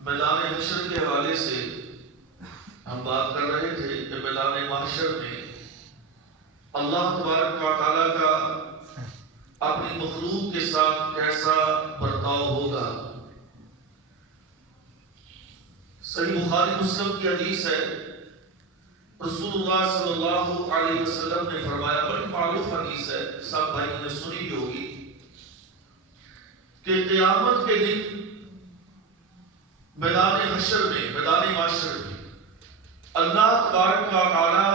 میدان حشر کے حوالے سے ہم بات کر رہے تھے کہ میدان محشر میں اللہ تبارک و تعالیٰ کا اپنی مخلوق کے ساتھ کیسا برتاؤ ہوگا۔ صحیح بخاری مسلم کی حدیث ہے، رسول اللہ صلی اللہ علیہ وسلم نے فرمایا، بڑی معروف حدیث ہے، سب بھائیوں نے سنی بھی ہوگی، کہ قیامت کے دن میدان حشر میں، میدان محشر میں اللہ تبارک و تعالیٰ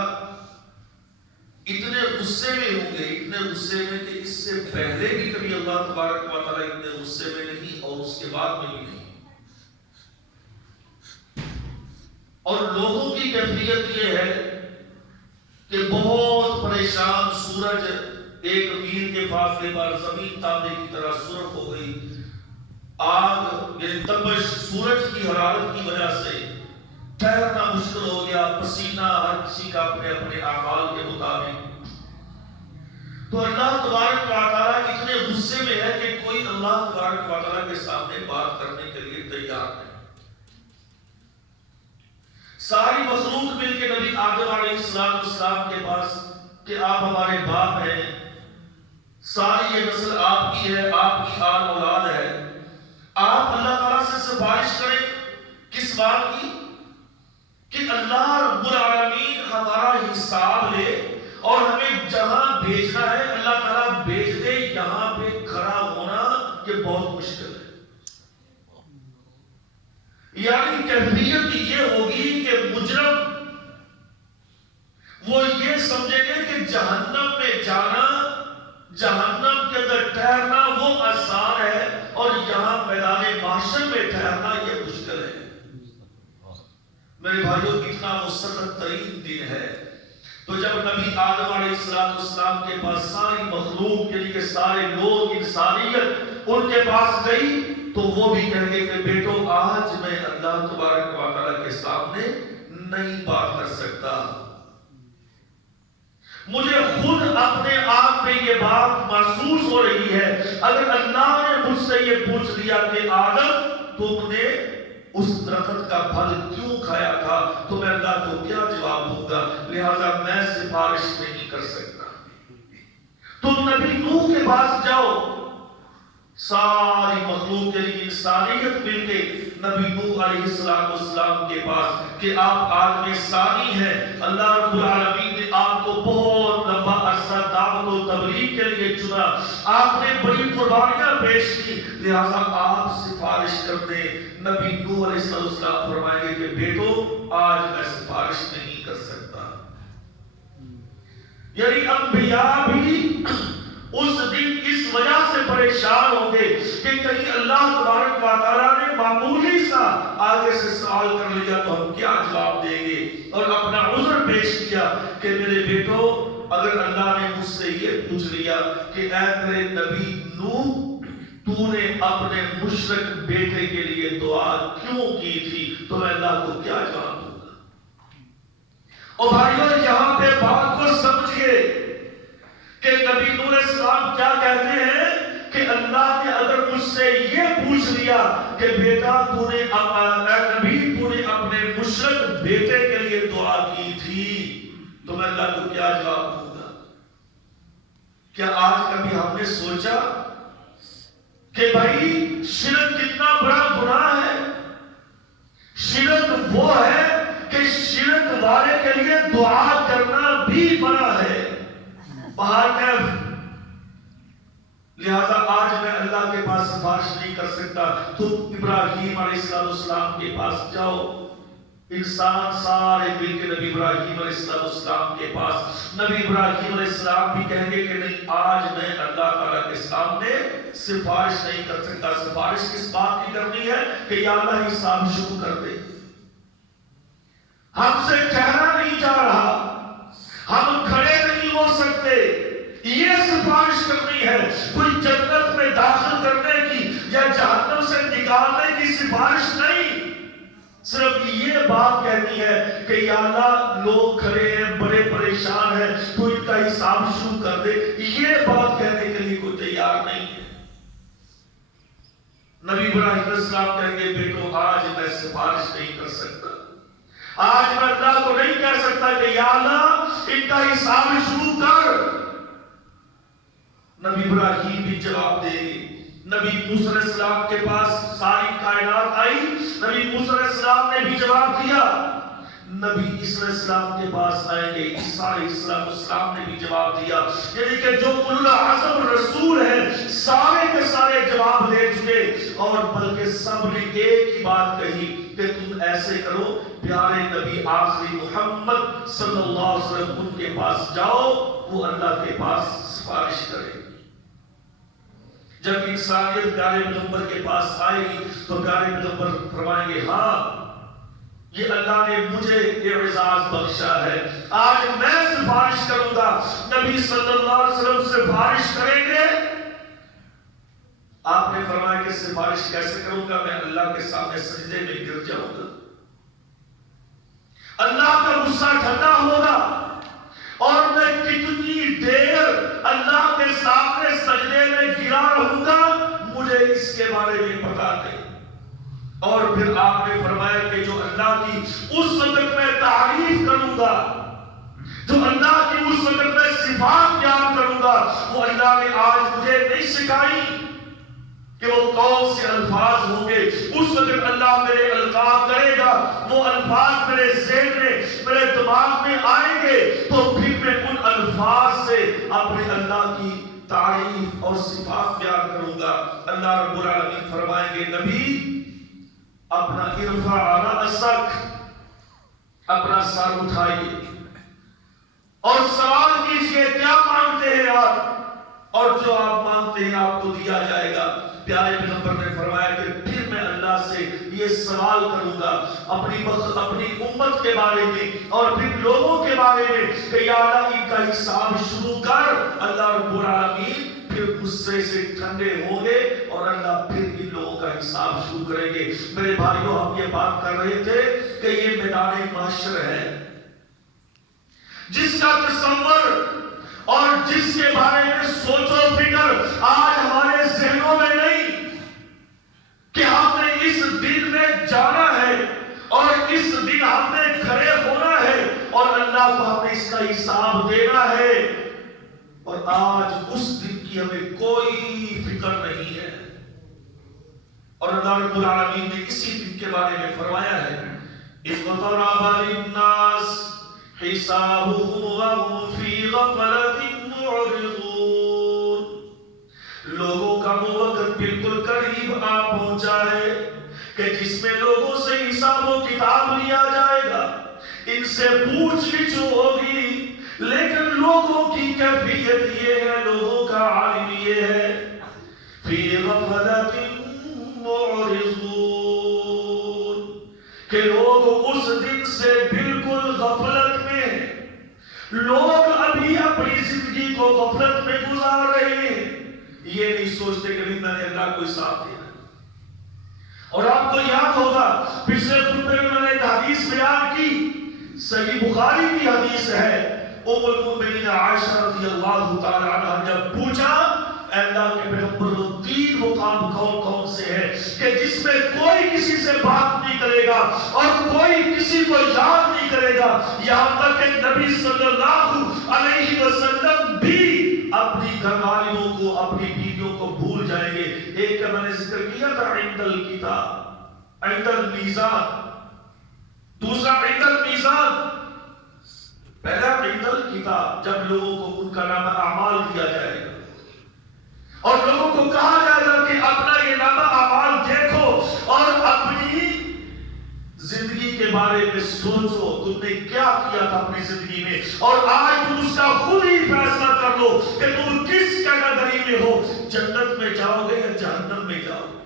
اتنے غصے میں ہوں گے، اتنے غصے میں کہ اس سے پہلے بھی کبھی اللہ تبارک و تعالیٰ اتنے غصے میں نہیں اور اس کے بعد میں بھی نہیں۔ اور لوگوں کی کیفیت یہ ہے کہ بہت پریشان، سورج ایک میل کے فاصلے پر زمین تانبے کی طرح سرخ ہو گئی، آگ یعنی تپش سورج کی حرارت کی وجہ سے ٹھہرنا مشکل ہو گیا، پسینہ ہر کسی کا اپنے اپنے اعمال کے مطابق۔ تو اللہ تبارک و تعالیٰ اتنے غصے میں ہے کہ کوئی اللہ تبارک و تعالیٰ کے سامنے بات کرنے کے لیے تیار نہیں۔ ساری مخلوق مل کے نبی آدم علیہ السلام کے پاس کہ آپ ہمارے باپ ہیں، ساری یہ نسل آپ کی ہے، آپ کی آل اولاد ہے، آپ اللہ تعالیٰ سے سفارش کریں کس بات کی کہ اللہ رب العالمین ہمارا حساب لے اور ہمیں جہاں بھیجنا ہے اللہ تعالیٰ بھیج دے، یہاں پہ کھڑا ہونا یہ بہت مشکل ہے۔ یعنی کیفیت یہ ہوگی کہ مجرم وہ یہ سمجھیں گے کہ جہنم میں جانا، جہنم کے اندر ٹھہرنا وہ آسان ہے اور یہاں میدان محشر میں ٹھہرنا یہ مشکل ہے۔ میرے بھائیوں اتنا مسرت ترین دن ہے۔ تو جب نبی آدم علیہ السلام کے پاس ساری مخلوق یعنی کہ سارے لوگ، انسانیت ان کے پاس گئی تو وہ بھی کہیں گے کہ بیٹو آج میں اللہ تبارک و تعالیٰ کے سامنے نہیں بات کر سکتا، مجھے خود اپنے آپ میں یہ بات محسوس ہو رہی ہے، اگر اللہ نے مجھ سے یہ پوچھ لیا کہ آدم تم نے اس درخت کا پھل کیوں کھایا تھا تو میں اللہ کو کیا جواب دوں گا، لہذا میں سفارش نہیں کر سکتا۔ تم نبی نوح کے پاس جاؤ، ساری مخلوق یعنی انسانیت مل کے نبی نوح علیہ السلام کے پاس کہ آپ آدم ثانی ہیں، اللہ رب العالمین نے آپ کو بہت لمبا عرصہ دعوت و تبلیغ کے لیے چنا، آپ نے بڑی قربانیاں پیش کی، لہذا آپ سفارش کر دیں۔ نبی نوح علیہ السلام فرمائیں گے کہ بیٹو آج میں سفارش نہیں کر سکتا۔ یعنی انبیاء بھی اس دن اس وجہ سے پریشان ہوں گے کہ کہیں اللہ تبارک و تعالیٰ نے معمولی سا آگے سے سوال کر لیا تو ہم کیا جواب دیں گے، اور اپنا عذر پیش کیا کہ میرے بیٹو اگر اللہ نے مجھ سے یہ پوچھ لیا کہ اے میرے نبی نوح تو نے اپنے مشرک بیٹے کے لیے دعا کیوں کی تھی تو میں اللہ کو کیا جواب دوں گا۔ اور بھائیوں یہاں پہ بات کو سمجھئے کہ نبی نوح علیہ السلام کیا کہتے ہیں کہ اللہ نے اگر مجھ سے یہ پوچھ لیا کہ بیٹا تو نے اپنے مشرک بیٹے کے لیے دعا کی تھی تو میں اللہ کو کیا جواب دوں گا۔ کیا آج کبھی ہم نے سوچا کہ بھائی شرک کتنا بڑا گناہ ہے؟ شرک وہ ہے کہ شرک والے کے لیے دعا کرنا بھی منع ہے، لہذا آج میں اللہ کے پاس سفارش نہیں کر سکتا۔ تو ابراہیم علیہ السلام کے پاس جاؤ، انسان سارے مل کے نبی ابراہیم علیہ السلام کے پاس، نبی ابراہیم علیہ السلام بھی کہیں گے کہ نہیں آج میں اللہ تعالیٰ کے سامنے سفارش نہیں کر سکتا۔ سفارش کس بات کی کرنی ہے کہ یا اللہ حساب شروع کر دے، ہم سے ٹھہرا نہیں جا رہا، ہم کھڑے نہیں ہو سکتے، یہ سفارش کرنی ہے۔ کوئی جنت میں داخل کرنے کی یا جہنم سے نکالنے کی سفارش نہیں، صرف یہ بات کہنی ہے کہ یا اللہ لوگ کھڑے ہیں، بڑے پریشان ہیں، تو ان کا حساب شروع کر دے، یہ بات کہنے کے لیے کوئی تیار نہیں ہے۔ نبی ابراہیم علیہ السلام کہیں گے بیٹو آج میں سفارش نہیں کر سکتا، آج میں اللہ کو نہیں کہہ سکتا کہ یا اللہ ان کا حساب شروع کر۔ نبی ابراہیم بھی جواب دے گے۔ نبی موسیٰ علیہ السلام کے پاس ساری کائنات آئی، نبی موسیٰ علیہ السلام نے بھی جواب دیا۔ نبی عیسیٰ علیہ السلام کے پاس آئیں گے، عیسیٰ علیہ السلام نے بھی جواب دیا۔ یعنی کہ جو اولو العزم رسول ہیں سارے کے سارے جواب دے چکے، اور بلکہ سب نے ایک ہی بات کہی کہ تم ایسے کرو پیارے نبی آخری محمد صلی اللہ علیہ وسلم ان کے پاس جاؤ، وہ اللہ کے پاس سفارش کرے۔ جب انسانیت پیارے پیغمبر کے پاس آئے گی تو پیارے پیغمبر فرمائیں گے ہاں یہ اللہ نے مجھے اعزاز بخشا ہے، آج میں سفارش کروں گا۔ نبی صلی اللہ علیہ وسلم سفارش کریں گے۔ آپ نے فرمایا کہ سفارش کیسے کروں گا؟ میں اللہ کے سامنے سجدے میں گر جاؤں گا، اللہ کا غصہ ٹھنڈا ہوگا، اور میں کتنی دیر اللہ کے سامنے سجدے میں گرا رہوں گا مجھے اس کے بارے میں پتا نہیں۔ اور پھر آپ نے فرمایا کہ جو اللہ کی اس وقت میں تعریف کروں گا، جو اللہ کی اس وقت میں صفات بیان کروں گا، وہ اللہ نے آج مجھے نہیں سکھائی کہ وہ کون سے الفاظ ہوں گے۔ اس وقت اللہ میرے القاب کرے گا، وہ الفاظ میرے ذہن میں میرے دماغ میں آئیں گے، تو پھر میں ان الفاظ سے اپنے اللہ کی تعریف اور صفات بیان کروں گا۔ اللہ رب العالمین فرمائیں گے نبی اپنا ارفع رأسک، اپنا سر اٹھائیے اور سوال کیجئے کیا مانگتے ہیں آپ، اور جو آپ مانگتے ہیں آپ کو دیا جائے گا۔ پیارے پیغمبر نے فرمایا کہ پھر میں اللہ سے یہ سوال کروں گا اپنی امت کے بارے میں اور پھر لوگوں کے بارے میں کہ یا اللہ ان کا حساب شروع کر۔ اللہ رب العالمین پھر غصے سے ٹھنڈے ہوں گے اور اللہ پھر ان لوگوں کا حساب شروع کریں گے۔ میرے بھائیوں ہم یہ بات کر رہے تھے کہ یہ میدان محشر ہے جس کا تصور اور جس کے بارے میں سوچ و فکر آج ہمارے ذہنوں میں نہیں کہ ہم نے اس دن میں جانا ہے اور اس دن ہم نے کھڑے ہونا ہے اور اللہ کو ہم نے اس کا حساب دینا ہے، اور آج اس دن کی ہمیں کوئی فکر نہیں ہے۔ اور اللہ رب العالمین نے اسی دن کے بارے میں فرمایا ہے اقترب للناس حسابهم وهم في غفلة معرضون۔ لوگوں کا وہ وقت بالکل قریب آ پہنچا ہے کہ جس میں لوگوں سے حساب و کتاب لیا جائے گا، ان سے پوچھ گچھ ہوگی، لیکن لوگوں کی کیفیت یہ ہے، لوگوں کا عالم یہ ہے فی غفلۃ معرضون کہ لوگ اس دن سے بالکل غفلت میں، لوگ ابھی اپنی زندگی کو غفلت میں گزار رہے ہیں، یہ نہیں سوچتے کہ میں نے اللہ کو حساب دینا۔ اور آپ کو یاد ہوگا پچھلے خطبے میں نے ایک حدیث بیان کی، صحیح بخاری کی حدیث ہے، ام المؤمنین عائشہ رضی اللہ تعالی عنہ جب پوچھا اے اللہ کے پیغمبر وہ تین مقام کون کون سے ہیں کہ جس میں کوئی کسی سے بات نہیں کرے گا اور کوئی کسی کو یاد نہیں کرے گا، یہاں تک کہ نبی صلی اللہ علیہ وسلم بھی اپنی گھر والیوں کو، اپنی بیویوں کو بھول جائیں گے۔ ایک کا میں نے ذکر کیا تھا عند الکتاب، عند المیزان، دوسرا عند المیزان، پہلا عند الکتاب جب لوگوں کو ان کا نامہ اعمال دیا جائے گا اور لوگوں کو کہا جائے گا کہ اپنا یہ نامہ اعمال دیکھو اور اپنی زندگی کے بارے میں سوچو، تم نے کیا کیا تھا اپنی زندگی میں، اور آج تم اس کا خود ہی فیصلہ کر لو کہ تم کس کیٹیگری میں ہو، جنت میں جاؤ گے یا جہنم میں جاؤ گے۔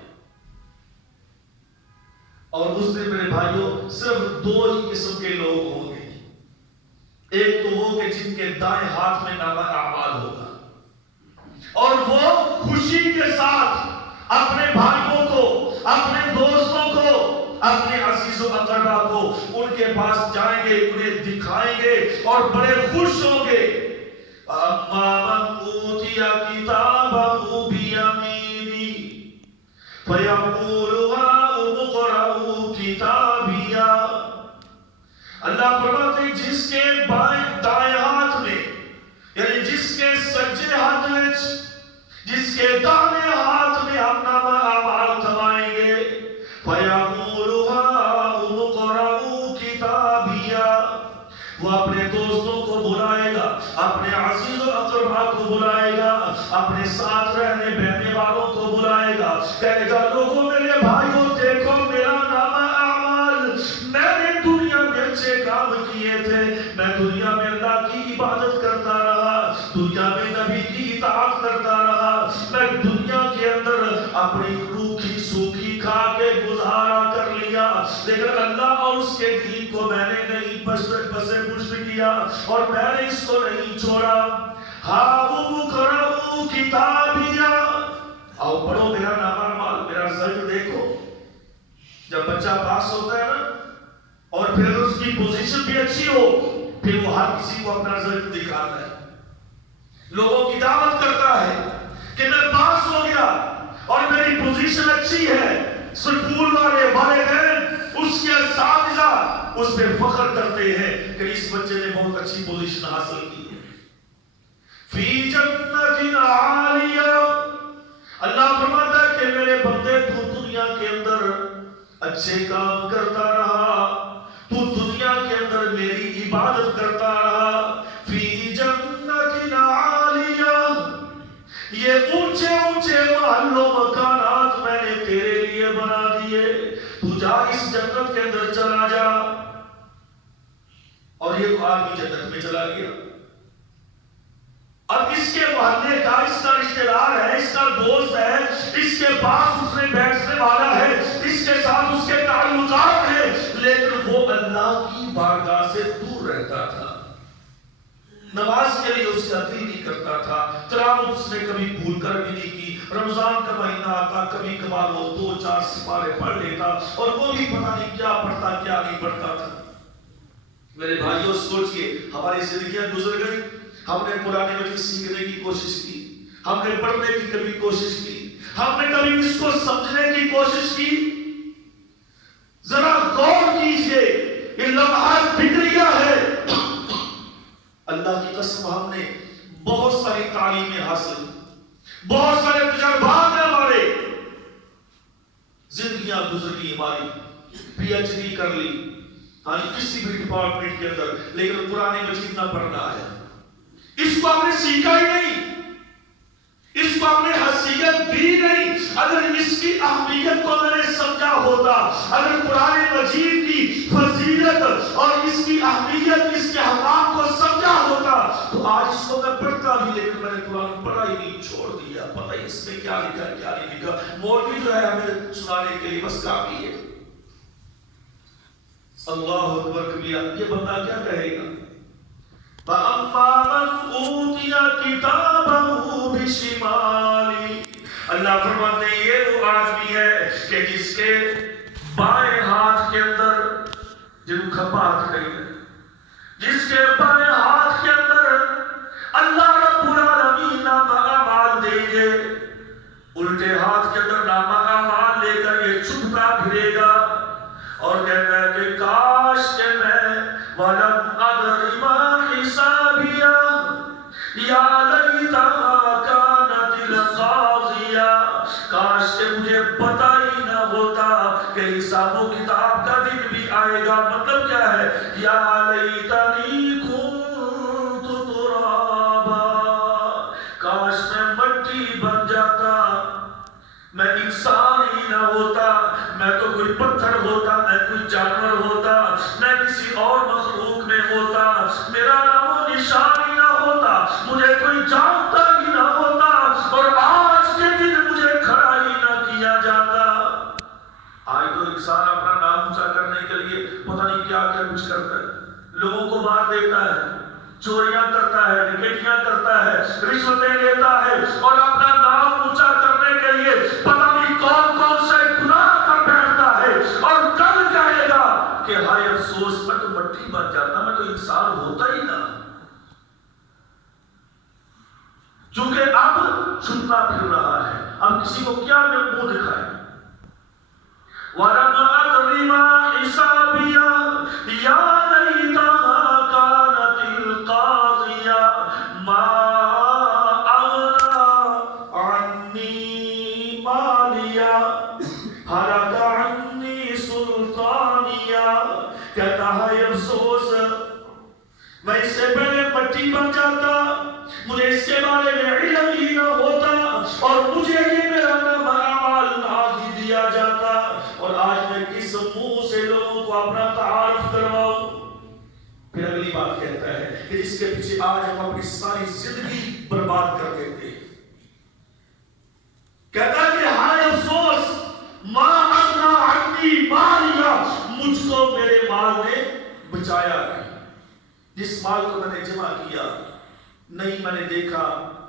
اور اس دن میرے بھائیوں صرف دو ہی قسم کے لوگ ہوں گے، ایک تو وہ کہ جن کے دائیں ہاتھ میں نامہ اعمال ہوگا اور وہ خوشی کے ساتھ اپنے بھائیوں کو، اپنے دوستوں کو، اپنے عزیز و اقربا کو ان کے پاس جائیں گے، انہیں دکھائیں گے اور بڑے خوش ہوں گے۔ اما من اوتی کتابہ بیمینہ فَيَقُولُ هَاؤُمُ اقْرَءُوا كِتَابِيَهْ۔ اللہ فرماتے ہیں جس کے دائیں ہاتھ میں، یعنی جس کے سجے ہاتھ میں، جس کے دائیں ہاتھ میں ہم نامہ اعمال تھمائیں گے، فَيَقُولُ هَاؤُمُ اقْرَءُوا كِتَابِيَهْ، وہ اپنے دوستوں کو بلائے گا، اپنے عزیز و اقربا کو بلائے گا، اپنے ساتھ رہنے بہنے والوں کو بلائے گا، کہے گا لوگوں میرے بھائیوں دیکھو میرا نامہ اعمال، میں نے دنیا میں اچھے کام کیے تھے، میں دنیا میں اللہ کی عبادت کرتا رہا، دنیا میں نبی کی اطاعت کرتا رہا، میں دنیا کے اندر اپنی روکھی سوکھی کھا کے گزارا کر لیا، لیکن اللہ اور اس کے دین کو میں نے نہیں پسے پشت کیا اور میں نے اس کو نہیں چھوڑا۔ ہاؤم اقرءوا کتابیہ، آؤ پڑھو میرا نامہ اعمال، میرا رزلٹ دیکھو۔ جب بچہ پاس ہوتا ہے نا اور پھر اس کی پوزیشن بھی اچھی ہو، پھر وہ ہر کسی کو اپنا رزلٹ دکھاتا ہے، لوگوں کی دعوت کرتا ہے کہ میں پاس ہو گیا اور میری پوزیشن اچھی ہے، سکول والے والدین اس کے اساتذہ اس پہ فخر کرتے ہیں کہ اس بچے نے بہت اچھی پوزیشن حاصل کی ہے۔ فی جنت عالیہ، اللہ فرماتا ہے کہ میرے بندے تو دنیا کے اندر اچھے کام کرتا رہا، تو دنیا کے اندر میری عبادت کرتا رہا، فی جنت عالیہ، یہ اونچے اونچے محل و مکانات میں نے تیرے لیے بنا دیے، تو جا اس جنت کے اندر چلا جا۔ اور یہ آدمی جنت میں چلا گیا، اب اس کے محلے کا، اس کا رشتہ دار ہے، اس کا دوست ہے، اس کے پاس اس نے بیٹھنے والا ہے، اس کے ساتھ اس کے تعلقات ہیں، لیکن وہ اللہ کی بارگاہ سے دور رہتا تھا، نماز کے لیے اس کا دل نہیں کرتا تھا، تلاوت اس نے کبھی بھول کر بھی نہیں کی، رمضان کا مہینہ آتا کبھی کبھار وہ 2-4 سپارے پڑھ لیتا اور وہ بھی پتہ نہیں کیا پڑھتا کیا نہیں پڑھتا تھا۔ میرے بھائیوں سوچئے ہماری زندگیاں گزر گئی، ہم نے قرآن مجید سیکھنے کی کوشش کی، ہم نے پڑھنے کی کبھی کوشش کی، ہم نے کبھی اس کو سمجھنے کی کوشش کی؟ ذرا غور کیجئے، یہ لمحات فکریہ ہے۔ اللہ کی قسم ہم نے بہت ساری تعلیمیں حاصل، بہت سارے تجربات ہیں ہمارے، زندگیاں گزر گئی ہماری، پی ایچ ڈی کر لی کسی بھی ڈپارٹمنٹ کے اندر، لیکن قرآن مجید نہ پڑھنا ہے، اس کو ہم نے سیکھا ہی نہیں، اس کو ہم نے حیثیت دی نہیں۔ اگر اس کی اہمیت کو میں نے سمجھا ہوتا، اگر قرآن مجید کی فضیلت اور اس کی اہمیت، اس کے احکام کو سمجھا ہوتا تو آج اس کو میں پڑھتا بھی، لیکن میں نے قرآن پڑھا ہی نہیں، چھوڑ دیا، پتہ ہی اس میں کیا لکھا کیا نہیں لکھا، مولوی جو ہے ہمیں سنانے کے لیے بس کافی ہے۔ اللہ اکبر کبیرہ، یہ بندہ کیا کہے گا؟ فَأَمَّا مَنْ أُوتِيَ كِتَابَهُ بِشِمَالِهِ، اللہ فرماتے ہیں یہ وہ آدمی ہے کہ جس کے بائیں ہاتھ کے اندر، جن کھپا ہاتھ کہیں گے، جس کے بائیں ہاتھ کے اندر اللہ رب العالمین نامہ اعمال دیں گے، الٹے ہاتھ کے اندر نامہ اعمال لے کر یہ چھپتا پھرے گا اور کہتا ہے کہ کاش کہ میں وَلَمْ أَدْرِ مَا حِسَابِيَهْ یا لیتہا کانت القاضیہ، کاش کہ مجھے پتہ ہی نہ ہوتا کہ حساب و کتاب کا دن بھی آئے گا۔ مطلب کیا ہے؟ یا لیتنی کنت ترابا، کاش میں مٹی بن جاتا، میں انسان ہی نہ ہوتا، میں تو کوئی پتھر ہوتا، میں کوئی جانور ہوتا، میں کسی اور مخلوق میں ہوتا، میرا نام و نشان ہی نہ ہوتا، مجھے کوئی جانتا ہی نہ ہوتا، اور آج کے دن مجھے کھڑا ہی نہ کیا جاتا۔ آج تو انسان اپنا نام اونچا کرنے کے لیے پتہ نہیں کیا کیا کچھ کرتا ہے، لوگوں کو مار دیتا ہے، چوریاں کرتا ہے، ڈکیتیاں کرتا ہے، رشوتیں لیتا ہے، اور اپنا نام اونچا کرنے کے لیے پتہ نہیں کون کون سے گناہ کر بیٹھتا ہے، اور کل کہے گا کہ ہائے افسوس میں تو مٹی بن جاتا، میں تو انسان ہوتا ہی نہ۔ چونکہ اب چھپتا پھر رہا ہے، اب کسی کو کیا منہ دکھائے؟ ولم أدر ما حسابيا يا ليتها كانت القاضية ما أغنى عني ماليا هلك عني سلطانيا. کہتا ہے افسوس میں اس سے پہلے مٹی بن جاتا، مجھے اس کے بارے میں علم ہی نہ ہوتا اور مجھے یہ میرا اعمال آج دیا جاتا، اور آج میں کس منہ سے لوگوں کو اپنا تعارف کرواؤں. پھر اگلی بات کہتا ہے کہ جس کے پیچھے آج ہم اپنی ساری زندگی برباد کر دیتے ہیں. کہتا ہے کہ ہائے افسوس ما اغنی عنی مالیا، مجھ کو میرے مال نے بچایا نہیں. جس مال کو میں نے جمع کیا، نہیں میں نے دیکھا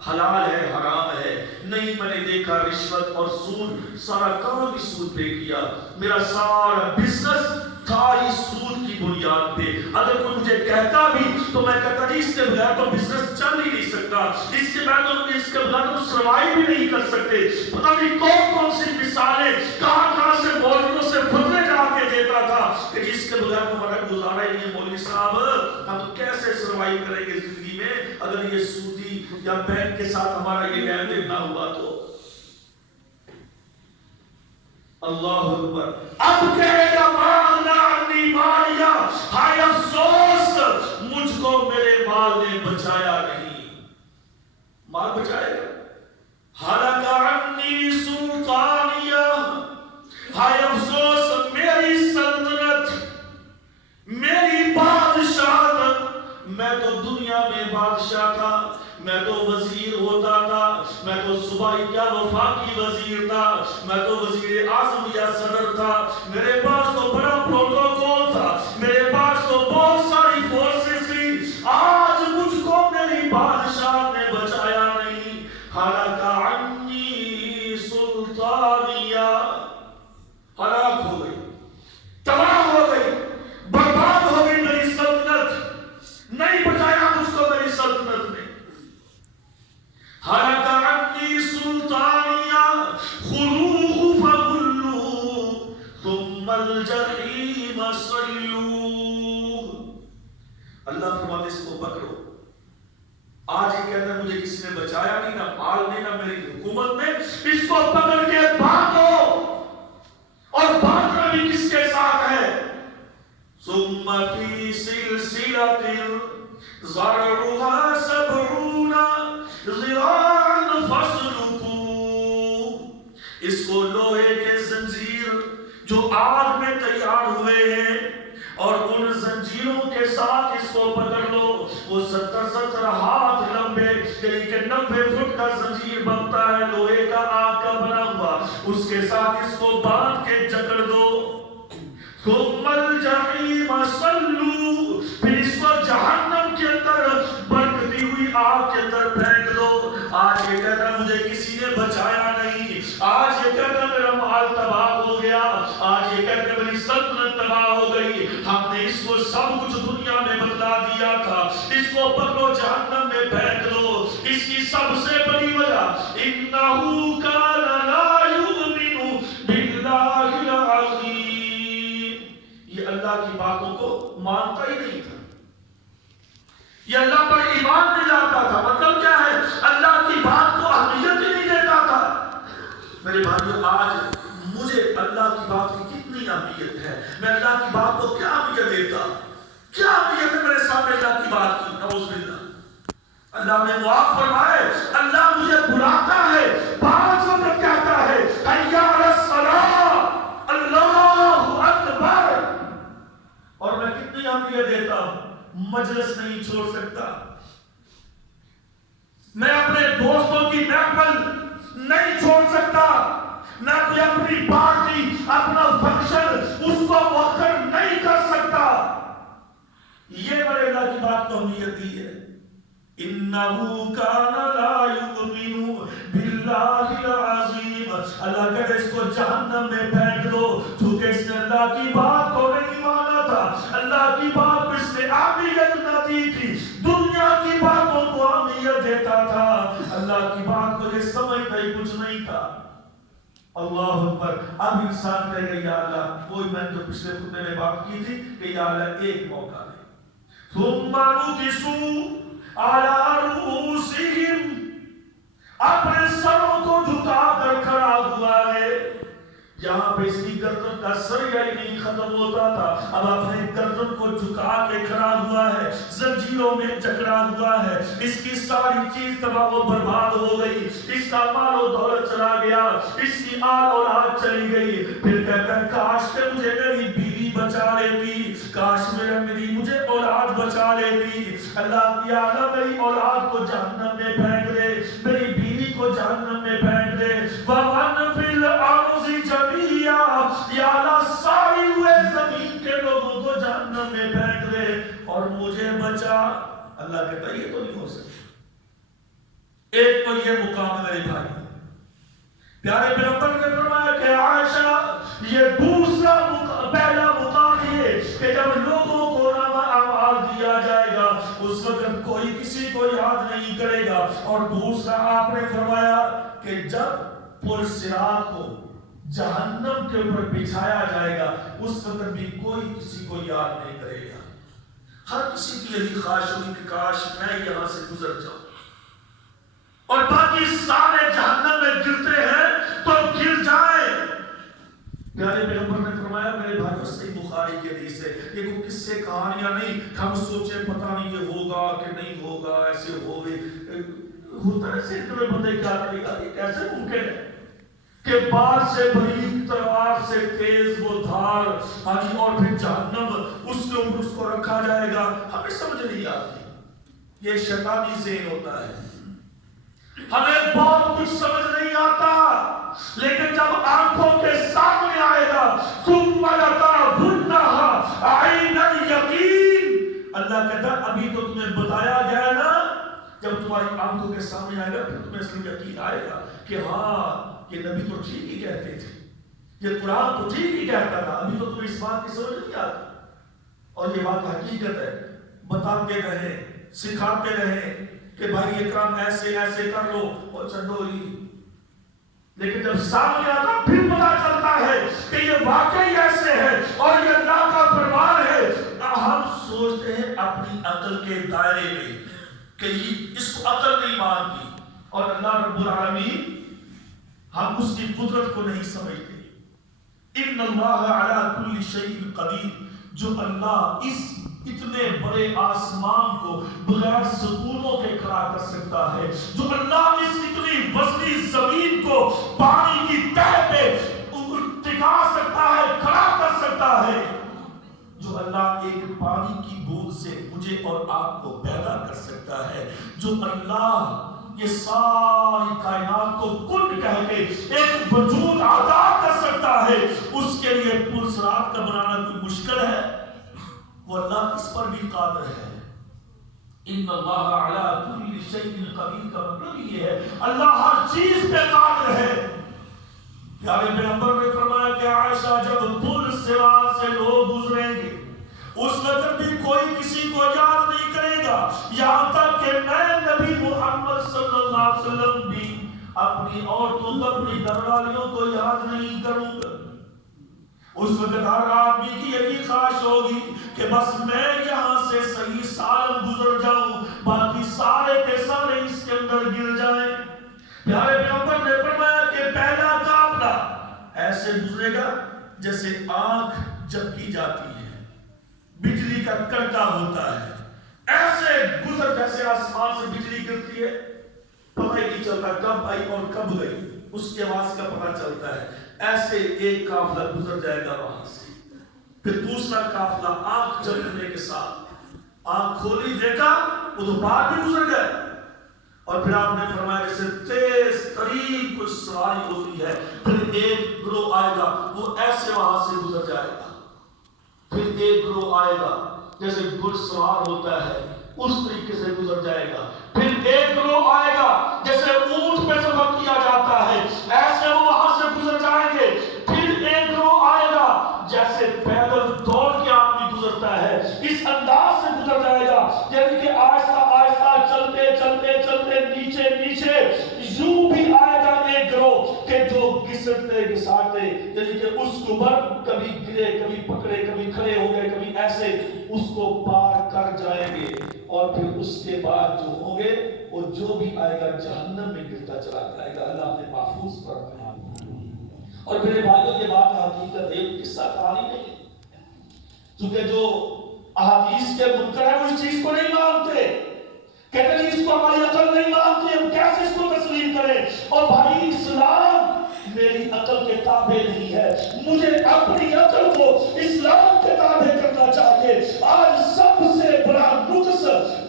حلال ہے حرام ہے، نہیں میں نے دیکھا رشوت اور سود، سارا کام بھی سود پہ کیا، میرا سارا بزنس تھا ہی سود کی بنیاد پہ. اگر کوئی مجھے کہتا بھی تو میں کہتا جی اس کے بغیر تو بزنس چل ہی نہیں سکتا، اس کے بغیر تو سروائیو بھی نہیں کر سکتے. پتہ نہیں کون کون سی مثالیں کہاں سے مولویوں سے فتوے جا کے دیتا تھا کہ جس کے بغیر تو ہمارا گزارا ہی نہیں. مولوی صاحب ہم کیسے سروائیو کریں گے زندگی میں اگر یہ سودی یا بینک کے ساتھ ہمارا یہ لین دین نہ ہوا تو. اللہ اکبر. اب کہے گا مالنا عنی مالیا، ہائے افسوس مجھ کو میرے مال نے بچایا نہیں. مال بچائے گا. ہلک عنی سلطانیہ، ہائے افسوس میری سلطنت، میری بادشاہت. میں تو دنیا میں بادشاہ تھا، میں تو وزیر ہوتا تھا، میں تو صوبائی یا وفاقی وزیر تھا، میں تو وزیر اعظم یا صدر تھا، میرے پاس تو بڑا پروٹوکول تھا، میرے پاس تو بہت ساری فورسز تھی. آج مجھ کو میری بادشاہ نے بچایا نہیں. ہلاک عنی سلطانیہ، ہلاک ہو گئی، تباہ ہو گئی، برباد ہو گئی میری سلطنت. نہیں بچایا مجھ کو میری سلطنت نے. ہلک عنی سلطانیہ خذوہ فغلوہ ثم الجحیم صلوہ. اللہ فرماتے اس کو پکڑو. آج یہ کہتا ہے مجھے کسی نے بچایا نہیں، نہ مال نے نہ میری حکومت نے. اس کو پکڑ کے باندھو، اور باندھنا بھی کس کے ساتھ ہے؟ ثم فی سلسلۃ ذرعها 70 ذراعا فاسلکوہ. اس کو لوہے کے زنجیر جو آگ میں تیار ہوئے ہیں اور ان زنجیروں کے ساتھ اس کو پکڑ لو. وہ 70 ہاتھ لمبے یعنی کہ 90 فٹ کا زنجیر بنتا ہے لوہے کا آگ کا بنا ہوا، اس کے ساتھ اس کو باندھ کے جکڑ دو. ثم الجحیم صلوہ، پھر اس کو جہنم کے اندر بھڑکتی ہوئی آگ کے اندر پھینک دو. آج یہ کہتا ہے مجھے کسی نے بچایا نہیں، آج یہ کہتا ہے میرا مال تباہ ہو گیا، آج یہ کہتا ہے میری سلطنت تباہ ہو گئی. ہم نے اس کو سب کچھ دنیا میں بتلا دیا تھا، اس کو پکڑو جہنم میں پھینک دو. اس کی سب سے بڑی وجہ انہ کان لا یؤمن باللہ العظیم، یہ اللہ کی باتوں کو مانتا ہی نہیں تھا، یہ اللہ پر ایمان نہیں لاتا تھا. مطلب کیا ہے؟ اللہ کی بات کو اہمیت ہی نہیں دیتا تھا. میرے بھائیو آج مجھے اللہ کی بات کی کتنی اہمیت ہے، میں اللہ کی بات کو کیا اہمیت دیتا، کیا اہمیت ہے میرے سامنے اللہ کی بات کی. نعوذ باللہ. اللہ نے معاف فرمائے، اللہ مجھے بلاتا ہے، 5 وقت کہتا ہے حی علی الصلاۃ، اللہ اکبر، اور میں کتنی اہمیت دیتا ہوں. مجلس نہیں چھوڑ سکتا، میں اپنے دوستوں کی محفل نہیں چھوڑ سکتا، میں کوئی اپنی پارٹی اپنا فنکشن اس کو مؤخر نہیں کر سکتا. یہ میرے اللہ کی بات کو اہمیت دی ہے. انہو کان لا یؤمن باللہ العظیم. اللہ کہتے اس کو جہنم میں پھینک دو، چونکہ اس نے اللہ کی بات کو نہیں مانا تھا، اللہ کی بات کو اس نے اہمیت نہ دی تھی، دنیا کی باتوں کو اہمیت دیتا تھا، اللہ کی بات کو یہ سمجھتا ہی کچھ نہیں تھا. اللہ اکبر. اب انسان کہے گا یا اللہ، وہی میں جو پچھلے خطبے میں بات کی تھی کہ یا اللہ ایک موقع دے. ثم نكسوا على رؤوسهم، اپنے سروں کو جھکا کر کھڑا ہوا ہے. جہاں پہ اس کی گردن کا سریا ہی نہیں ختم ہوتا تھا، اب اپنے گردن کو جھکا کے کھڑا ہوا ہے، زنجیروں میں جکڑا ہوا ہے. اس کی ساری چیز تباہ و برباد ہو گئی، اس کا مال و دولت چلا گیا، اس کی آل اولاد چلی گئی. پھر کہتا ہے کاش کہ مجھے میری بیوی بچا لیتی، کاش میری مجھے اولاد بچا لیتی. اللہ یا اللہ میری اولاد کو جہنم میں پھینک دے، میری بیوی کو جہنم میں پھینک دے. وَمَنْ فِي الْأَرْضِ جَمِيعًا، یا اللہ ساری ہوئے زمین کے لوگوں کو جہنم میں پھینک دے اور مجھے بچا. اللہ کہتا ہے یہ تو نہیں ہو سکتا. ایک تو یہ مقام ہے میرے بھائی. پیارے پیغمبر نے فرمایا کہ عائشہ یہ دوسرا پہلا مقام یہ کہ جب لوگوں کو نامہ اعمال دیا جائے گا اس وقت کوئی کسی کو یاد نہیں کرے گا. اور دوسرا آپ نے فرمایا کہ جب پل صراط کو جہنم کے اوپر بچھایا جائے گا اس وقت بھی کوئی کسی کو یاد نہیں کرے گا. ہر کسی کی یہی خواہش ہوگی کہ کاش میں یہاں سے گزر جاؤں، اور باقی سارے جہنم میں گرتے ہیں تو گر جائیں. پیارے پیغمبر نے فرمایا میرے بھائیوں صحیح بخاری کے حدیث ہے، یہ کوئی قصے کہانیاں نہیں ہم سوچے پتہ نہیں یہ ہوگا کہ نہیں ہوگا، ایسے ہوگے ہوتا ہے سینکڑوں بندے کیا کرے گا. یہ کیسے ممکن ہے کہ بار سے بریک تلوار سے تیز وہ دھار آجی اور پھر جہنم اس کے اوپر اس کو رکھا جائے گا. ہمیں سمجھ نہیں آتی، یہ شیطانی ذہن ہوتا ہے. ہمیں بہت کچھ سمجھ نہیں آتا، لیکن جب آنکھوں کے سامنے آئے گا ثم لترونها عین الیقین، اللہ کہتا ابھی تو تمہیں بتایا گیا نا، جب تمہاری آنکھوں کے سامنے آئے گا پھر تمہیں اس میں یقین آئے گا کہ ہاں یہ نبی تو ٹھیک ہی کہتے تھے، یہ قرآن تو ٹھیک ہی کہتا تھا. ابھی تو تمہیں اس بات کی سمجھ نہیں آتی، اور یہ بات حقیقت ہے. بتاتے رہے، سکھاتے رہے کہ بھائی یہ کام ایسے ایسے کر لو اور چلو ہی، لیکن جب سامنے آتا پھر پتا چلتا ہے کہ یہ واقعی ایسے ہے اور یہ اللہ کا فرمان ہے. ہم سوچتے ہیں اپنی عقل کے دائرے میں کہ اس کو عقل نہیں مانتی، اور اللہ رب العالمین ہم اس کی قدرت کو نہیں سمجھتے. ان اللہ علی کل شیء قدیر، جو اللہ اس اتنے بڑے آسمان کو بغیر ستونوں کے کھڑا کر سکتا ہے، جو اللہ اس اتنی وسیع زمین کو پانی کی تہ پہ ٹکا سکتا ہے، کھڑا کر سکتا ہے، جو اللہ ایک پانی کی بوند سے مجھے اور آپ کو پیدا کر سکتا ہے، جو اللہ یہ ساری کائنات کو کن کہہ کے ایک وجود عطا کر سکتا ہے، اس کے لیے پل صراط کا بنانا کوئی مشکل ہے؟ وہ اللہ اس پر بھی قادر ہے. ان اللہ علی کل شیء قدیر کا مطلب یہ ہے اللہ ہر چیز پہ قادر ہے. پیارے پیغمبر نے فرمایا کہ عائشہ جب پل صراط سے لوگ گزریں گے اس وقت بھی کوئی کسی کو یاد نہیں کرے گا، یہاں تک کہ میں نبی محمد صلی اللہ علیہ وسلم بھی اپنی عورتوں کو اپنی گھر والیوں کو یاد نہیں کروں گا. اس وقت ہر آدمی کی یہی خواہش ہوگی کہ بس میں یہاں سے صحیح سالم گزر جاؤں، باقی سارے کے سارے اس کے اندر گر جائیں. پیارے پیغمبر نے فرمایا کہ پہلا قافلہ ایسے گزرے گا جیسے آنکھ جھپکی جاتی ہے، بجلی کا کڑکا ہوتا ہے، ایسے گزر جیسے آسمان سے بجلی گرتی ہے، پتہ ہی نہیں چلتا کب آئی اور کب گئی، اس کی آواز کا پتہ چلتا ہے. ایسے ایک قافلہ گزر جائے گا وہاں سے. پھر دوسرا قافلہ آنکھ جھپکنے کے ساتھ آنکھ کھولی دیکھا وہ تو باہر بھی گزر گئے. اور پھر آپ نے فرمایا جیسے تیز ترین کوئی سواری ہوتی ہے، پھر ایک گروہ آئے گا وہ ایسے وہاں سے گزر جائے گا. پھر ایک گروہ آئے گا جیسے گھڑ سوار ہوتا ہے اس طریقے سے گزر جائے گا. پھر ایک گروہ آئے گا جیسے اونٹ پہ سفر کیا جاتا ہے ایسے وہ وہاں سے گزر جائیں گے. پھر ایک گروہ آئے گا جیسے پیدل دوڑ کے آدمی گزرتا ہے اس انداز سے گزر جائے گا، یعنی کہ آہستہ آہستہ چلتے چلتے چلتے نیچے نیچے. یوں بھی آئے گا ایک گروہ کہ جو گھسٹتے گھساتے، یعنی کہ اس کے اوپر کبھی گرے، کبھی پکڑے، کبھی کھڑے ہو گئے، کبھی ایسے اس کو پار کر جائیں گے، اور پھر اس کے بعد جو ہوں گے وہ جو بھی آئے گا جہنم میں گرتا چلا جائے گا۔ اللہ نے محفوظ فرمایا۔ اور میرے بھائیوں یہ بات حقیقت ہے، قصہ کہانی نہیں، کیونکہ جو احادیث کے منکر ہیں وہ اس چیز کو نہیں مانتے، کہتے ہیں اس کو ہماری عقل نہیں مانتی، ہم کیسے اس کو تسلیم کریں؟ اور بھائی اسلام میری عقل کے تابع نہیں ہے، مجھے اپنی عقل کو اسلام کے تابع کرنا چاہیے۔ آج سب سے بڑا نقص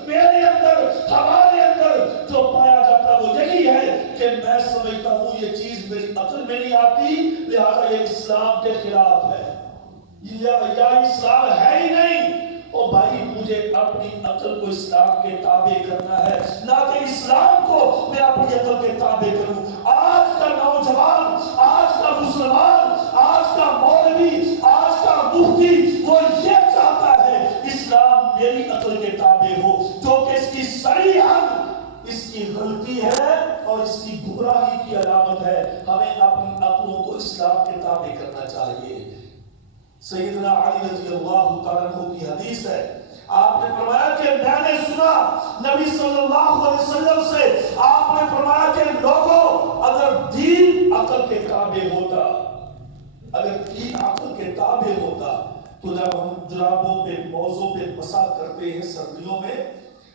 میرے اندر، ہمارے اندر جو پایا جاتا ہے وہ یہی ہے کہ میں سمجھتا ہوں یہ چیز میری عقل میں نہیں آتی، لہذا یہ اسلام کے خلاف ہے، یا اسلام ہے ہی نہیں۔ او بھائی مجھے اپنی عقل کو اسلام کے تابع کرنا ہے، نہ کہ اسلام کو میں اپنی عقل کے تابع کروں۔ آج کا نوجوان، آج کا مسلمان، آج کا مولوی، آج کا مفتی وہ یہ چاہتا ہے اسلام میری عقل کے تابع ہو، جو کہ اس کی صریحاً اس کی غلطی ہے اور اس کی گمراہی کی علامت ہے۔ ہمیں اپنی عقلوں کو اسلام کے تابع کرنا چاہیے۔ سیدنا علی رضی اللہ تعالیٰ عنہ کی حدیث ہے، آپ نے فرمایا کہ میں نے سنا نبی صلی اللہ علیہ وسلم سے، آپ نے فرمایا کہ لوگوں اگر دین عقل کے تابع ہوتا، اگر دین عقل کے تابع ہوتا تو جب ہم جرابوں پہ موزوں پہ مسا کرتے ہیں سردیوں میں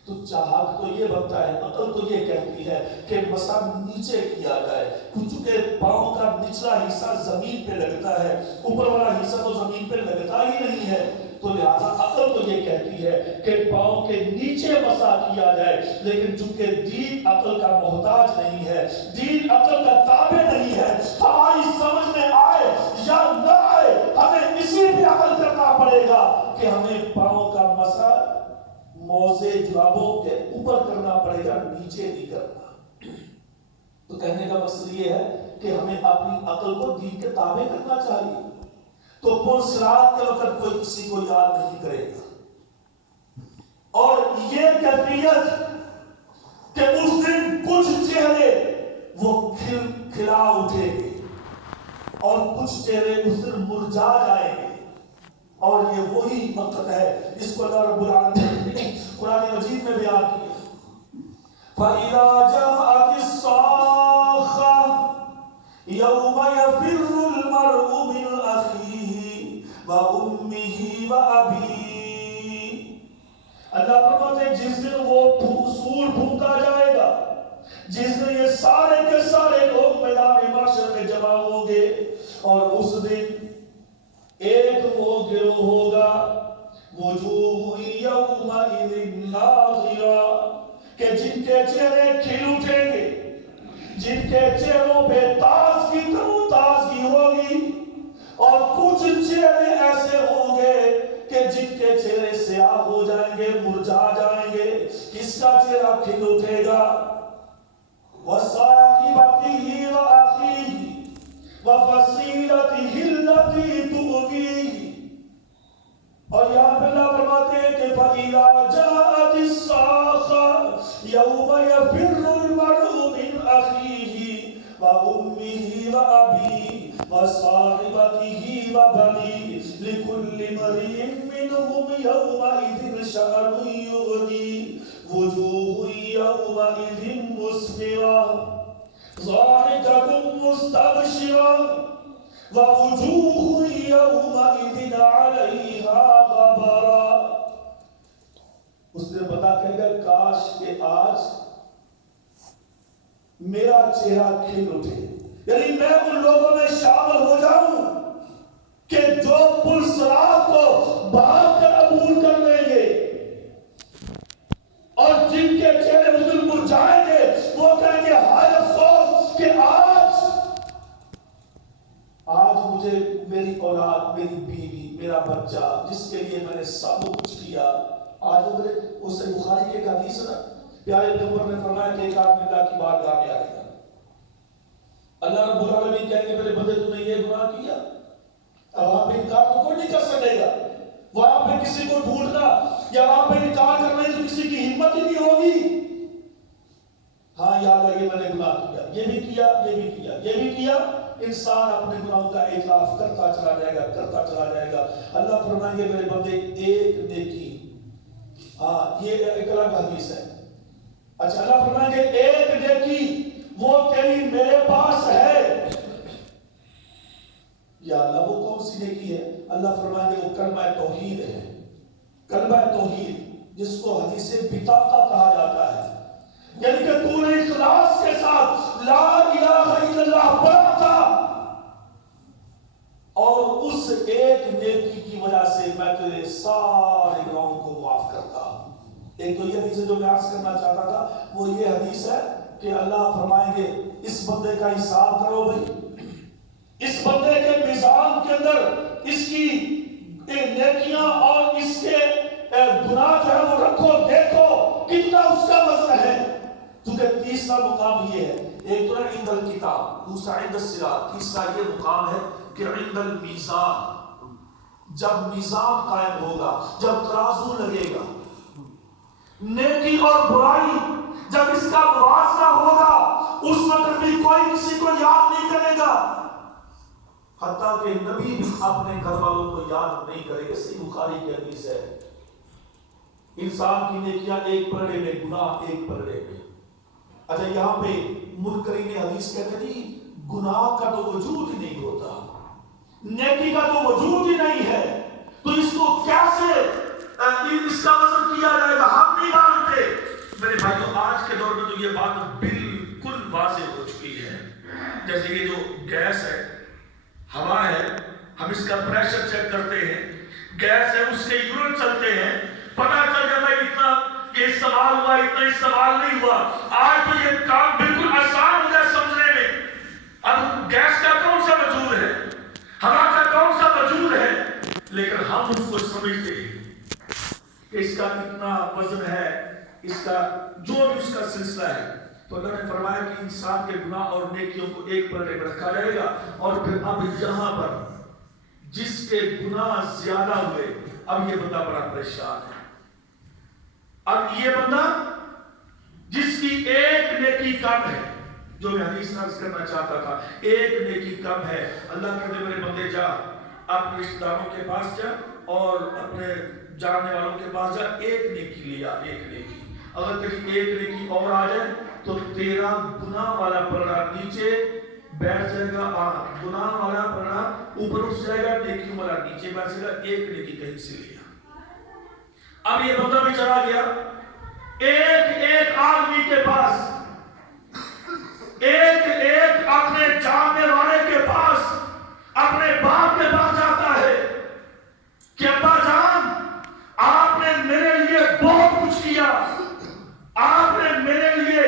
تو چاہت تو یہ بنتا ہے، عقل تو یہ کہتی ہے کہ مسا نیچے کیا جائے، چونکہ پاؤں کا نچلا حصہ زمین پہ لگتا ہے، اوپر والا حصہ تو زمین پہ لگتا ہی نہیں ہے، تو لہذا عقل تو یہ کہتی ہے کہ پاؤں کے نیچے مسا کیا جائے۔ لیکن چونکہ دین عقل کا محتاج نہیں ہے، دین عقل کا تابع نہیں ہے، ہماری سمجھ میں آئے یا نہ آئے ہمیں اسی پہ عمل کرنا پڑے گا کہ ہمیں پاؤں کا مسا موزے جرابوں کے اوپر کرنا پڑے گا، نیچے نہیں کرنا۔ تو کہنے کا مقصد یہ ہے کہ ہمیں اپنی عقل کو دین کے تابع کرنا چاہیے۔ تو پرسرات کے وقت کوئی کسی کو یاد نہیں کرے گا، اور یہ کیفیت کہ اس دن کچھ چہرے وہ کھلا اٹھے گے اور کچھ چہرے اس دن مرجھا جائیں گے، اور یہ وہی وقت ہے جس کو اللہ رب العالمین نے قرآن مجید میں بیان کیا۔ فَإِذَا جَاءَتِ الصَّاخَّةُ يَوْمَ يَفِرُّ الْمَرْءُ مِنْ أَخِيهِ وَأُمِّهِ وَأَبِيهِ۔ اللہ فرماتے ہیں جس دن وہ سور پھونکا جائے گا، جس دن یہ سارے کے سارے لوگ میدان محشر میں جمع ہوں گے، اور اس دن ایک وہ گروہ ہوگا وجوہ یومئذ ناظرہ، کہ جن کے چہرے کھل اٹھیں گے، جن کے چہروں پہ تازگی ہوگی، اور کچھ چہرے ایسے ہوں گے کہ جن کے چہرے سیاہ ہو جائیں گے، مرجھا جائیں گے۔ کس کا چہرہ کھل اٹھے گا؟ وَصَاحِبَتِهِ وَأَخِيهِ وَفَصِيلَتِهِ الَّتِي تُؤْوِيهِ۔ اور یہاں پہ اللہ فرماتے ہیں کہ فَإِذَا جَاءَتِ الصَّاخَّةُ يَوْمَ يَفِرُّ الْمَرْءُ مِنْ أَخِيهِ وَأُمِّهِ وَأَبِيهِ وَصَاحِبَتِهِ وَبَنِيهِ لِكُلِّ امْرِئٍ مِّنْهُمْ يَوْمَئِذٍ شَأْنٌ يُغْنِيهِ وُجُوهٌ يَوْمَئِذٍ مُسْفِرَةٌ ضَاحِكَةٌ مُسْتَبْشِرَةٌ وَوُجُوهٌ يَوْمَئِذٍ عَلَيْهَا غَبَرَةٌ۔ اس نے بتا کہے گا کاش کہ آج میرا چہرہ کھل اٹھے، یعنی میں ان لوگوں میں شامل ہو جاؤں کہ جو پرسرات کو بھاگ کر عبور کر لیں گے، اور جن کے چہرے اس دن مرجھائیں گے وہ کہیں گے ہائے افسوس کہ آج مجھے میری اولاد، میری بیوی، میرا بچہ جس کے لیے میں نے سب کچھ کیا، آج وہ میرے اس سے بخاری کے ایک حدیث ہے نا، پیارے پیغمبر نے فرمایا کہ ایک آدمی اللہ کی بارگاہ میں آئے گا، اللہ رب العالمین کہیں گے میرے بندے تم نے یہ گناہ کیا، اب وہاں پہ انکار تو کوئی نہیں کر سکے گا، وہاں پہ کسی کو ڈھونڈنا یا وہاں پہ انکار کرنا تو کسی کی ہمت ہی نہیں ہوگی۔ ہاں یاد ہے یہ میں نے گناہ کیا، یہ بھی کیا، یہ بھی کیا، یہ بھی کیا، انسان اپنے گناہوں کا اعتراف کرتا چلا جائے گا. اللہ فرمائیں گے میرے بندے ایک نیکی، یہ ایک الگ حدیث ہے. اچھا اللہ فرمائیں گے ایک نیکی وہ تیری میرے پاس ہے. یا اللہ وہ کون سی نیکی ہے؟ اللہ فرمائیں گے وہ کلمہ توحید ہے. کلمہ توحید جس کو حدیث بطاقہ کہا جاتا ہے، یعنی کہ تو نے اخلاص کے ساتھ لا الہ الا اللہ پڑھا تھا، اور اس ایک نیکی کی وجہ سے میں تیرے سارے گناہوں کو معاف کرتا. ایک تو یہ حدیث جو میں عرض کرنا چاہتا تھا وہ یہ حدیث ہے کہ اللہ فرمائیں گے اس بندے کا حساب کرو بھائی، اس بندے کے میزان کے اندر اس کی نیکیاں اور اس کے گناہ جو ہے وہ رکھو، دیکھو کتنا اس کا وزن ہے. کیونکہ تیسرا مقام یہ ہے، ایک تو عند الکتاب، دوسرا عند الصراط، تیسرا یہ مقام ہے کہ عند المیزان. جب میزان قائم ہوگا، جب ترازو لگے گا، نیکی اور برائی جب اس کا موازنہ ہوگا، اس وقت بھی کوئی کسی کو یاد نہیں کرے گا. حتیٰ کہ نبی بھی اپنے گھر والوں کو یاد نہیں کرے گا. صحیح بخاری کی حدیث ہے، انسان کی نیکیاں ایک پلڑے میں، گناہ ایک پلڑے میں. اچھا یہاں پہ منکرین حدیث کہتے ہیں گناہ کا تو وجود ہی نہیں ہوتا، نیکی کا تو وجود ہی نہیں ہے، تو اس کو کیسے اس کا وزن کیا جائے گا؟ ہم نہیں مانتے. میرے بھائیوں آج کے دور میں تو یہ بات بالکل واضح ہو چکی ہے. جیسے یہ جو گیس ہے، ہوا ہے، ہم اس کا پریشر چیک کرتے ہیں، گیس ہے اس کے یونٹ چلتے ہیں، پتہ چل جاتا ہے اتنا یہ استعمال ہوا، اتنا استعمال نہیں ہوا. آج تو یہ کام بالکل آسان ہو جائے سمجھنے میں. اب گیس کا کون سا وجود ہے، ہوا کا کون سا وجود ہے، لیکن ہم اس کو سمجھتے ہیں کہ اس کا کتنا وزن ہے، اس کا جو بھی اس کا سلسلہ ہے. تو اللہ نے فرمایا کہ انسان کے گناہ اور نیکیوں کو ایک پلڑے میں رکھا جائے گا. اور پھر اب یہاں پر جس کے گناہ زیادہ ہوئے، اب یہ بندہ بڑا پریشان ہے. اب یہ بندہ جس کی ایک نیکی کم ہے، جو میں حدیث نقل کرنا چاہتا تھا، ایک نیکی کم ہے، اللہ کہتے میرے بندے جا اپنے رشتہ داروں کے پاس جا اور اپنے جاننے والوں کے پاس جا، ایک نیکی لیا، ایک نیکی. اگر تیری ایک نیکی اور آ جائے تو تیرا گناہ والا پلڑا نیچے بیٹھ جائے گا، گناہ والا پلڑا اوپر اٹھ جائے گا، نیکی والا نیچے بیٹھ جائے گا. ایک نیکی کہیں سے لیا. اب یہ بندہ بھی چلا گیا ایک آدمی کے پاس، ایک اپنے جاننے والے کے پاس، اپنے باپ کے پاس جاتا ہے کہ ابا جان آپ نے میرے لیے بہت کچھ کیا، آپ نے میرے لیے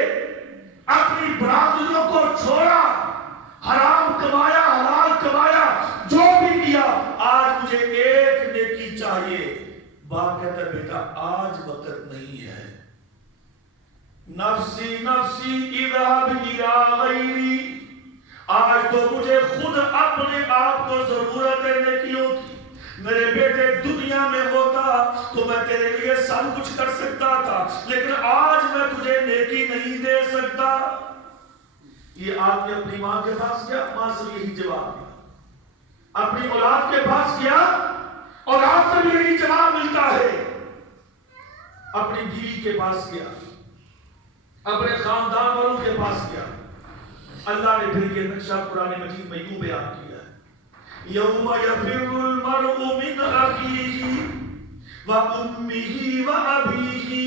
اپنی برادریوں کو چھوڑا، حرام کمایا، حلال کمایا، جو بھی کیا، آج مجھے ایک نیکی چاہیے. باپ کہتا ہے بیٹا آج وقت نہیں ہے، نفسی نفسی اذهب الى غیری، آج تو مجھے خود اپنے آپ کو ضرورت ہے نیکیوں کی. میرے بیٹے دنیا میں ہوتا تو میں تیرے لیے سب کچھ کر سکتا تھا، لیکن آج میں تجھے نیکی نہیں دے سکتا. یہ آدمی اپنی ماں کے پاس گیا، ماں سے یہی جواب دیا. اپنی اولاد کے پاس گیا، اولاد سے بھی یہی جواب ملتا ہے. اپنی بیوی کے پاس گیا، اپنے خاندان والوں کے پاس گیا. اللہ نے پھر یہ نقشہ قرآن مجید میں یوں بیان کیا ہے، یوم یفر المرء من اخیہ وامہ وابیہ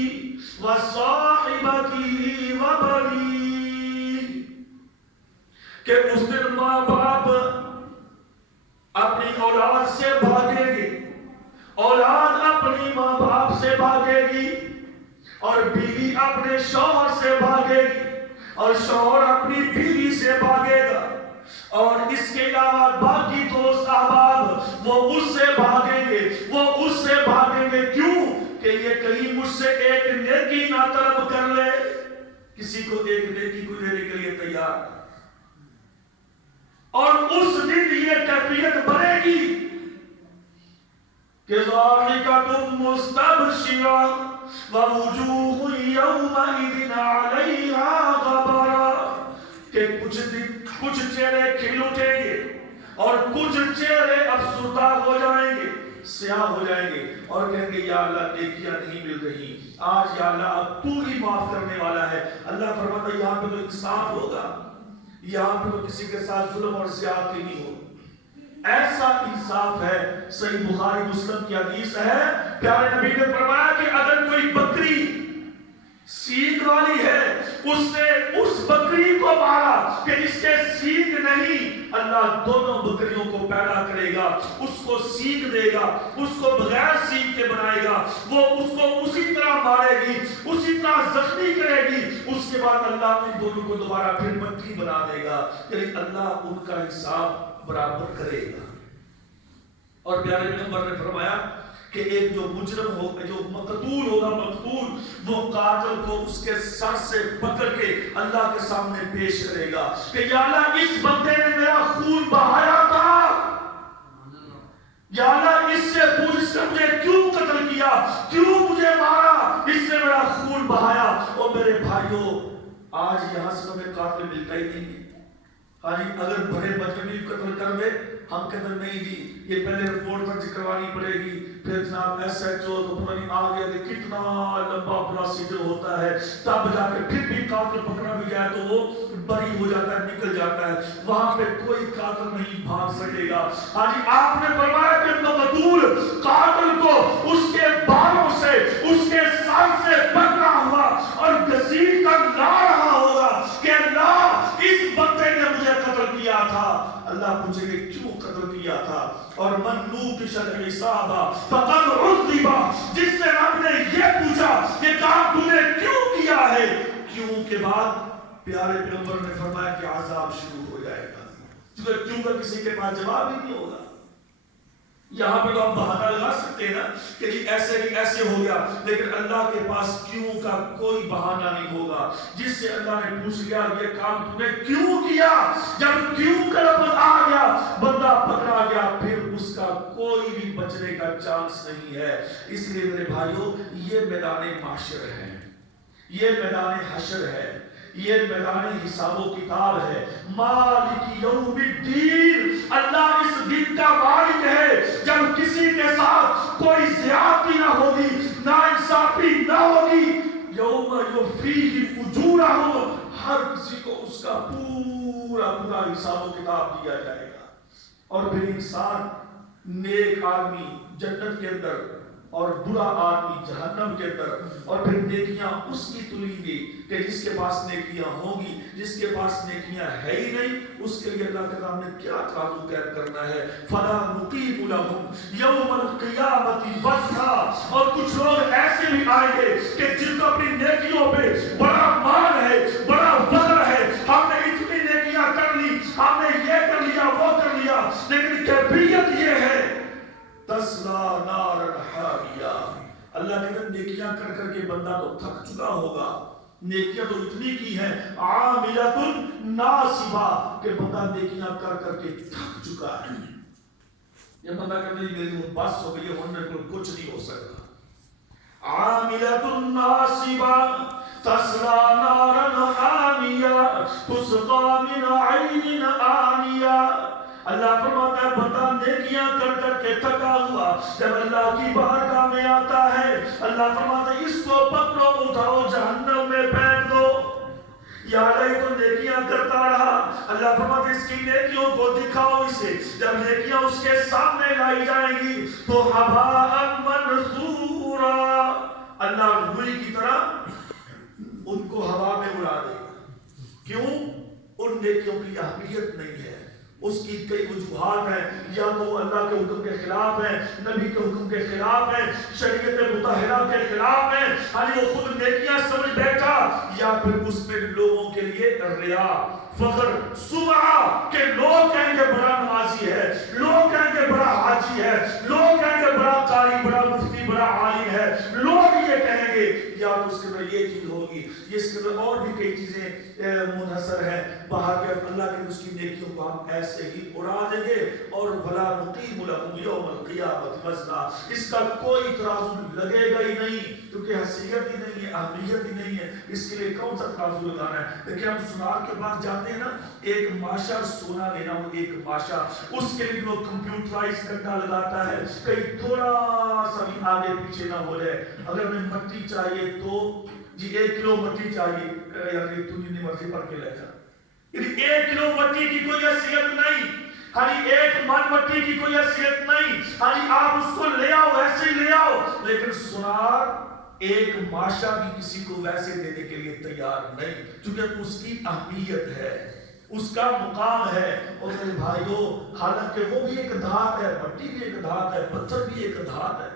وصاحبتہ وبنیہ، کہ اس دن ماں باپ اپنی اولاد سے بھاگے گی، اولاد اپنی ماں باپ سے بھاگے گی، اور بیوی اپنے شوہر سے بھاگے گی، اور شوہر اپنی بیوی سے بھاگے گا، اور اس کے علاوہ باقی دوست احباب وہ اس سے بھاگیں گے، وہ اس سے بھاگیں گے. کیوں؟ کہ یہ کہیں مجھ سے ایک نیکی نہ طلب کر لے. کسی کو ایک نیکی کو دینے کے لیے تیار. اور اس دن یہ کیفیت بنے گی کہ ضاحکۃ مستبشرہ ووجوہ یومئذ علیہا غبرہ، کہ کچھ دن کچھ چہرے کھل اٹھیں گے اور کچھ چہرے افسردہ ہو جائیں گے، سیاہ ہو جائیں گے اور کہیں گے یا اللہ نیکیاں نہیں مل رہی، آج یا اللہ اب تو ہی معاف کرنے والا ہے۔ اللہ فرماتا ہے یہاں پہ تو انصاف ہوگا، یہاں پہ تو کسی کے ساتھ ظلم اور زیادتی نہیں ہوگی۔ ایسا انصاف ہے، صحیح بخاری مسلم کی حدیث ہے، پیارے نبی نے فرمایا کہ اگر کوئی بکری سینگ والی ہے، اس نے اس بکری کو مارا کہ جس کے سینگ نہیں، اللہ دونوں بکریوں کو پیدا کرے گا، اس کو سینگ دے گا، اس کو بغیر سینگ کے بنائے گا، وہ اس کو اسی طرح مارے گی، اسی طرح زخمی کرے گی، اس کے بعد اللہ ان دونوں کو دوبارہ پھر بکری بنا دے گا، یعنی اللہ ان کا حساب برابر کرے گا۔ اور پیارے پیغمبر نے فرمایا کہ ایک جو مجرم ہو، جو مقتول ہوگا، مقتول، وہ قاتل کو اس کے سر سے پکڑ کے اللہ کے سامنے پیش کرے گا کہ یا اللہ اس بندے نے میرا خون بہایا تھا، یا اللہ اس سے پوچھ، اس نے مجھے کیوں قتل کیا، کیوں مجھے مارا، اس نے میرا خون بہایا۔ اور میرے بھائیوں آج یہاں سے ہمیں قاتل ملتا ہی نہیں ہے۔ ہاں جی، اگر بڑے بچے بھی قتل کر دے ہم کہتے ہیں نہیں جی یہ پہلے رپورٹ درج کروانی پڑے گی، پھر جناب ایس ایچ او تو پتہ نہیں آگے کہ کتنا لمبا پروسیجر ہوتا ہے، تب جا کے پھر بھی قاتل پکڑا بھی جائے تو وہ بری ہو جاتا ہے، نکل جاتا ہے، وہاں پہ کوئی قاتل نہیں بھاگ سکے گا۔ ہاں جی، آپ نے فرمایا کہ مقتول قاتل کو اس کے بالوں سے، اس کے سر سے پکڑا ہوا اور گھسیٹ کر لا رہا ہوگا کہ اللہ اس بندے نے مجھے قتل کیا تھا۔ اللہ پوچھے گے کیوں قتل کیا تھا؟ اور من نوقش الحساب فقد عذب، جس سے رب نے یہ پوچھا کہ کام تو نے کیوں کیا ہے، کیوں کے بعد پیارے پیغمبر نے فرمایا کہ عذاب شروع ہو جائے گا، کیونکہ کیوں کا کسی کے پاس جواب ہی نہیں ہوگا۔ یہاں پہ تو ہم بہانہ لگا سکتے ہیں نا کہ جی ایسے نہیں ایسے ہو گیا، لیکن اللہ کے پاس کیوں کا کوئی بہانہ نہیں ہوگا۔ جس سے اللہ نے پوچھ لیا یہ کام تم نے کیوں کیا، جب کیوں کا لفظ آ گیا بندہ پکڑا گیا، پھر اس کا کوئی بھی بچنے کا چانس نہیں ہے۔ اس لیے میرے بھائیوں یہ میدان معاشر ہے، یہ میدان حشر ہے، یہ میدان حساب و کتاب ہے۔ مالک یوم الدین، اللہ اس دن کا مالک ہے جب کسی کے ساتھ کوئی زیادتی نہ ہوگی، ناانصافی نہ ہوگی۔ یوم یوفیہم اجورہم، ہر کسی کو اس کا پورا حساب و کتاب دیا جائے گا۔ اور پھر انسان نیک آدمی جنت کے اندر اور برا آدمی جہنم کے اندر، اور پھر نیکیاں اس کی تلیں گی کہ جس کے پاس نیکیاں ہوں گی، جس کے پاس نیکیاں ہے ہی نہیں اس کے لیے اللہ کے سامنے کیا ترازو قائم کرنا ہے۔ فلا نقیم لہم یوم القیامت وزنا، اور کچھ لوگ ایسے بھی آئیں گے کہ جن کو اپنی نیکیوں پہ بڑا مان ہے، بڑا فخر ہے، ہم نے اتنی نیکیاں کر لی، ہم نے یہ کر لیا وہ کر لیا، لیکن کیفیت یہ ہے تسلا نارا حامیہ۔ اللہ کہتے ہیں نیکیاں کر کر کے بندہ تو تھک چکا ہوگا، نیکیاں تو اتنی کی ہیں عاملۃ ناصبہ کہ بندہ نیکیاں کر کر کے تھک چکا ہے۔ یہ بندہ کہتے ہیں میری بس ہو گئی ہے، میرے کو کچھ نہیں ہو سکتا۔ عاملۃ ناصبہ تسلا نارا حامیہ تسقی من عین آنیہ۔ اللہ فرماتا ہے بندہ نیکیاں کر کر کے تھکا ہوا جب اللہ کی بارگاہ میں آتا ہے، اللہ فرماتا ہے اس کو پکڑو اٹھاؤ جہنم میں پھینک دو۔ یا اللہ تو نیکیاں کرتا رہا، اللہ فرماتا ہے اس کی نیکیوں کو دکھاؤ اسے، جب نیکیاں اس کے سامنے لائی جائیں گی تو ہباء منثورا، اللہ روئی کی طرح ان کو ہوا میں اڑا دے گا۔ کیوں؟ ان نیکیوں کی اہمیت نہیں ہے، اس کی کئی وجوہات ہیں، یا تو اللہ کے حکم کے خلاف ہیں، نبی کے حکم کے خلاف ہیں، شریعت مطہرہ کے خلاف ہیں، وہ خود نیکیاں سمجھ بیٹھا، یا پھر اس میں لوگوں کے لیے ریا، فخر، سمعہ کہ لوگ کہیں گے بڑا نمازی ہے، لوگ کہیں گے بڑا حاجی ہے، لوگ کہیں گے بڑا قاری، بڑا مفتی، بڑا عالم ہے، لوگ یہ کہیں گے، یا تو اس کے اندر یہ چیز ہوگی، یہ اس کے اور بھی کئی چیزیں منحصر ہیں باہر کے اللہ کے اس کی نیکیوں کو ہم ایسے ہی اڑا دیں گے اور بھلا نقیم لہم یوم القیامت وزنا، اس کا کوئی ترازو لگے گا ہی نہیں، کیونکہ حیثیت ہی نہیں ہے، اہمیت ہی نہیں ہے، اس کے لیے کون سا ترازو لگانا ہے؟ لیکن ہم سونار کے پاس جاتے ہیں نا، ایک ماشا سونا لینا ہو، ایک ماشا، اس کے لیے وہ کمپیوٹرائز کرنا لگاتا ہے کہیں تھوڑا سا بھی آگے پیچھے نہ ہو جائے۔ اگر میں مٹی چاہیے تو جی 1 کلو مٹی چاہیے، یعنی تم جتنی مرضی پڑھ کے لے جا، یعنی 1 کلو مٹی کی کوئی حیثیت نہیں، ہاں 1 من مٹی کی کوئی حیثیت نہیں، ہاں آپ اس کو لے آؤ ایسے ہی لے آؤ، لیکن سونار ایک ماشا بھی کسی کو ویسے دینے کے لیے تیار نہیں، کیونکہ اس کی اہمیت ہے، اس کا مقام ہے۔ اور میرے بھائیو، حالانکہ وہ بھی ایک دھات ہے، مٹی بھی ایک دھات ہے، پتھر بھی ایک دھات ہے،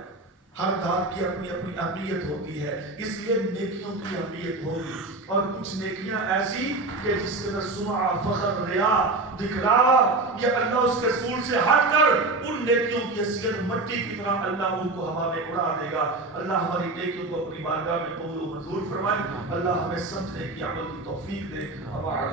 ہر دھات کی اپنی اپنی اہمیت ہوتی ہے، اس لیے نیکیوں کی اہمیت ہوگی۔ اور کچھ نیکیاں ایسی کہ جس کے اندر سمعہ، فخر، ریا، دکھلاوا، یہ اللہ اس کے رسول سے ہٹ کر ان نیکیوں کی حیثیت مٹی کی طرح اللہ ان کو ہوا میں اڑا دے گا۔ اللہ ہماری نیکیوں کو اپنی بارگاہ میں قبول و منظور فرمائے، اللہ ہمیں سمجھنے کی عمل کی توفیق دے۔ ہمارا